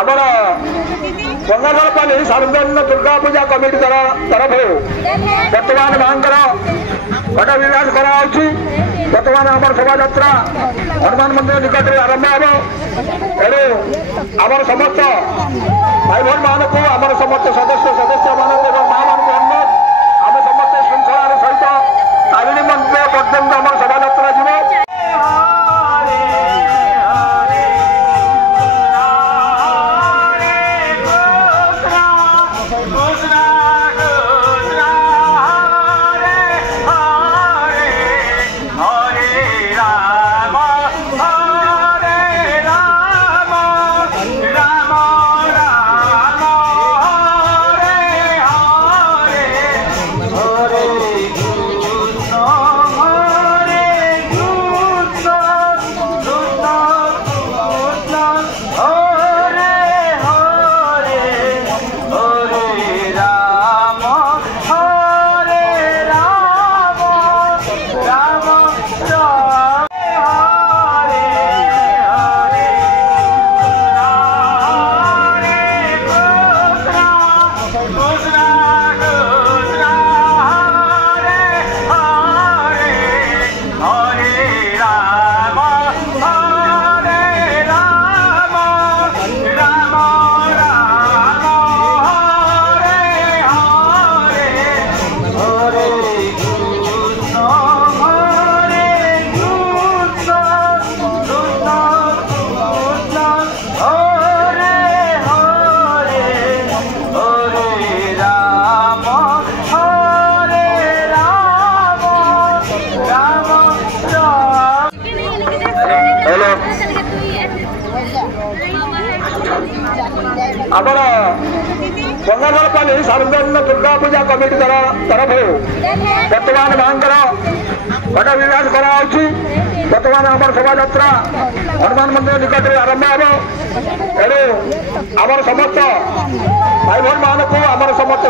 ଆମର ବଙ୍ଗାଳପାଲି ସାର୍ବଜନୀନ ଦୁର୍ଗା ପୂଜା କମିଟି ତରଫରୁ ବର୍ତ୍ତମାନ ମାଙ୍କର ଘଟ ବିରାଜ କରାଯାଉଛି। ବର୍ତ୍ତମାନ ଆମର ଶୋଭାଯାତ୍ରା ହନୁମାନ ମନ୍ଦିର ନିକଟରେ ଆରମ୍ଭ ହେବ। ଏଣୁ ଆମର ସମସ୍ତ ଭାଇ ଭଉଣୀମାନଙ୍କୁ ଆମର ସମସ୍ତ ସଦସ୍ୟମାନଙ୍କୁ ଏବଂ ମାମାନଙ୍କୁ ଅନୁରୋଧ ଆମେ ସମସ୍ତେ ଶୃଙ୍ଖଳାର ସହିତ ତାରିଣୀ ମନ୍ଦିର ପର୍ଯ୍ୟନ୍ତ ଆମର ଶୋଭାଯାତ୍ରା ଯିବ। ଆମର ବଙ୍ଗାଳପାଲି ସାର୍ବଜନୀନ ଦୁର୍ଗା ପୂଜା କମିଟି ତରଫରୁ ବର୍ତ୍ତମାନ ମାଙ୍କର ଘଟ ବିରାଜ କରାଯାଉଛି। ବର୍ତ୍ତମାନ ଆମର ଶୋଭାଯାତ୍ରା ହନୁମାନ ମନ୍ଦିର ନିକଟରେ ଆରମ୍ଭ ହେବ। ଏଣୁ ଆମର ସମସ୍ତ ଭାଇ ଭଉଣୀମାନଙ୍କୁ ଆମର ସମସ୍ତ